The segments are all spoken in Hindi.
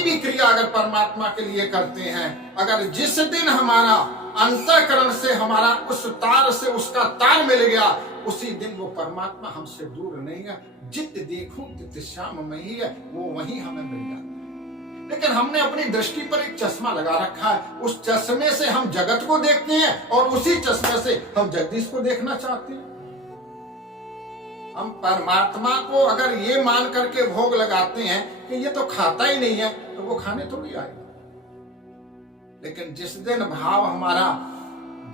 कोई भी क्रिया अगर परमात्मा के लिए करते हैं, अगर जिस दिन हमारा अंतःकरण से हमारा उस तार से उसका तार मिल गया, उसी दिन वो परमात्मा हमसे दूर नहीं है। जित देखूं तित श्याममयी है, वो वहीं हमें मिल जाता है। लेकिन हमने अपनी दृष्टि पर एक चश्मा लगा रखा है, उस चश्मे से हम जगत को देखते हैं और उसी चश्मे से हम जगदीश को देखना चाहते हैं। हम परमात्मा को अगर ये मान करके भोग लगाते हैं कि ये तो खाता ही नहीं है, तो वो खाने थोड़ी आएगा। लेकिन जिस दिन भाव हमारा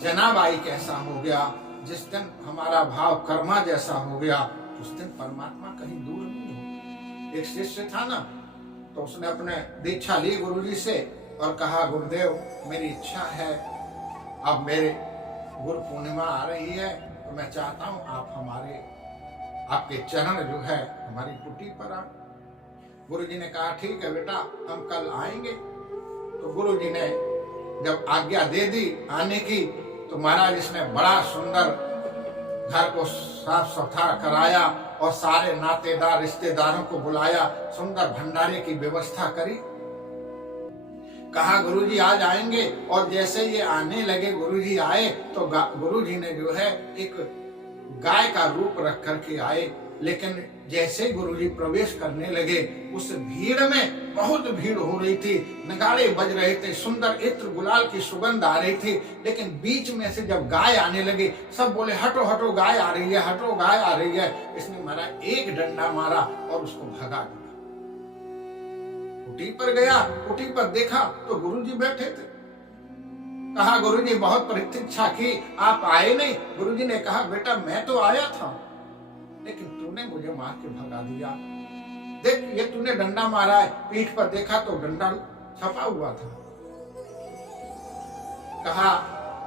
जनाबाई कैसा हो गया, जिस दिन हमारा भाव कर्मा जैसा हो गया, उस दिन परमात्मा कहीं दूर नहीं हो। एक शिष्य था ना, तो उसने अपने दीक्षा ली गुरुजी से और कहा, गुरुदेव मेरी इच्छा है, अब मेरे गुरु पूर्णिमा आ रही है, तो मैं चाहता हूं आप आपके चरण जो है हमारी कुटी पर आ। गुरुजी ने कहा, ठीक है बेटा, हम कल आएंगे। तो गुरुजी ने जब आज्ञा दे दी आने की, तो महाराज इसने बड़ा सुंदर घर को साफ सुथरा कराया और सारे नातेदार रिश्तेदारों को बुलाया, सुंदर भंडारे की व्यवस्था करी। कहा गुरुजी आज आएंगे, और जैसे ये आने लगे, गुरुजी आए तो गुरुजी ने जो है एक गाय का रूप रख करके आए। लेकिन जैसे गुरुजी प्रवेश करने लगे, उस भीड़ में बहुत भीड़ हो रही थी, नगाड़े बज रहे थे, सुंदर इत्र गुलाल की सुगंध आ रही थी। लेकिन बीच में से जब गाय आने लगी, सब बोले हटो हटो, गाय आ रही है, हटो गाय आ रही है। इसने मारा, एक डंडा मारा और उसको भगा दिया। कुटी पर गया, कुटी पर देखा तो गुरुजी बैठे थे। कहा, गुरुजी बहुत प्रतीक्षा की, आप आए नहीं। गुरुजी ने कहा, बेटा मैं तो आया था, लेकिन तूने मुझे मार के भगा दिया। देख, ये तूने डंडा मारा है, पीठ पर देखा तो डंडा छपा हुआ था। कहा,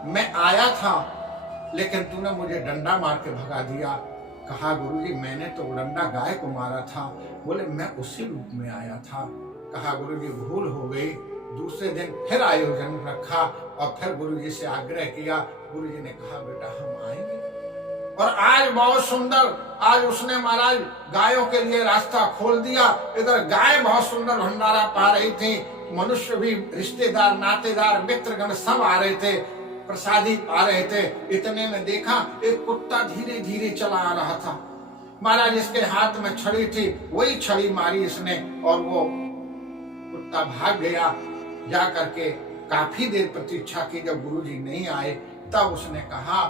मैं आया था, लेकिन तूने मुझे डंडा मार के भगा दिया। कहा, गुरुजी मैंने तो डंडा गाय को मारा था। बोले, मैं उसी रूप में आया था। कहा, गुरुजी भूल हो गई। दूसरे दिन फिर आयोजन रखा और फिर गुरुजी से आग्रह किया। गुरुजी ने कहा, बेटा हम आएंगे। और आज बहुत सुंदर, आज उसने महाराज गायों के लिए रास्ता खोल दिया। इधर गाय बहुत सुंदर भंडारा पा रही थी, मनुष्य भी, रिश्तेदार, नातेदार, मित्रगण सब आ रहे थे, प्रसादी पा रहे थे। इतने में देखा एक कुत्ता धीरे धीरे चला आ रहा था। महाराज इसके हाथ में छड़ी थी, वही छड़ी मारी इसने और वो कुत्ता भाग गया। जा करके काफी देर प्रतीक्षा की, जब गुरुजी नहीं आए तब उसने कहा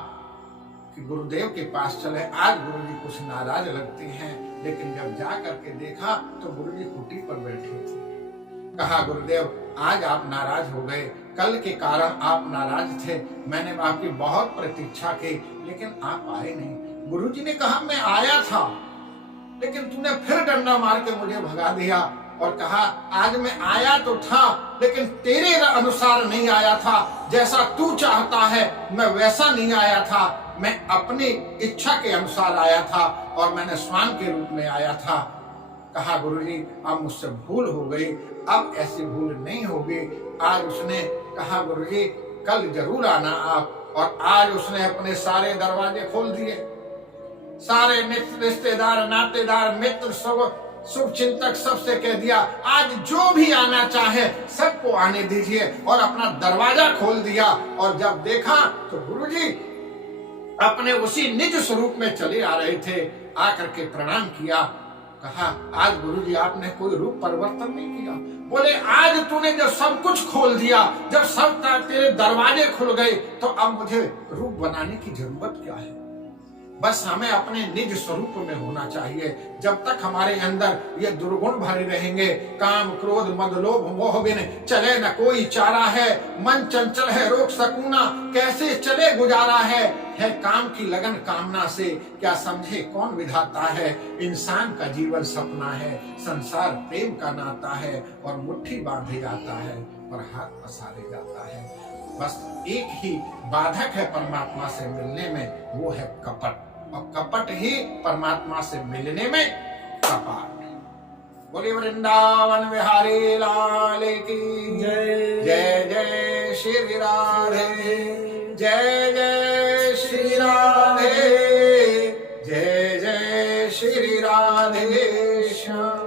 कि गुरुदेव के पास चले। आज गुरुजी कुछ नाराज लगते हैं, लेकिन जब जा करके देखा तो गुरुजी कुटी पर बैठे थे। कहा, गुरुदेव आज आप नाराज हो गए, कल के कारण आप नाराज थे, मैंने आपकी बहुत प्रतीक्षा की, लेकिन आप आए नहीं। गुरुजी ने कहा, मैं आया था, लेकिन तूने फिर डंडा मार के मुझे भगा दिया। और कहा, आज मैं आया तो था, लेकिन तेरे अनुसार नहीं आया था। जैसा तू चाहता है मैं वैसा नहीं आया था, मैं अपनी इच्छा के अनुसार आया था और मैंने स्वान के रूप में आया था। कहा, गुरुजी अब मुझसे भूल हो गई, अब ऐसी भूल नहीं होगी। आज उसने कहा, गुरुजी कल जरूर आना आप। और आज उसने अपने सारे दरवाजे खोल दिए। सारे रिश्तेदार, नातेदार, मित्र, सब शुभ चिंतक सबसे कह दिया, आज जो भी आना चाहे सबको आने दीजिए, और अपना दरवाजा खोल दिया। और जब देखा तो गुरुजी अपने उसी निज स्वरूप में चले आ रहे थे। आकर के प्रणाम किया। कहा, आज गुरुजी आपने कोई रूप परिवर्तन नहीं किया। बोले, आज तूने जब सब कुछ खोल दिया, जब सब तेरे दरवाजे खुल गए, तो अब मुझे रूप बनाने की जरूरत क्या है। बस हमें अपने निज स्वरूप में होना चाहिए। जब तक हमारे अंदर ये दुर्गुण भरे रहेंगे, काम, क्रोध, मद, लोभ, मोह बिन चले न कोई चारा है, मन चंचल है रोक सकूना, कैसे चले गुजारा है काम की लगन कामना से, क्या समझे कौन विधाता है। इंसान का जीवन सपना है, संसार प्रेम का नाता है, और मुट्ठी बांधे जाता है और हाथ पसारे जाता है। बस एक ही बाधक है परमात्मा से मिलने में, वो है कपट, और कपट ही परमात्मा से मिलने में कपाट। बोले वृंदावन बिहारी लाल की जय। जय जय श्री राधे, जय जय श्री राधे, जय जय श्री राधे श्याम।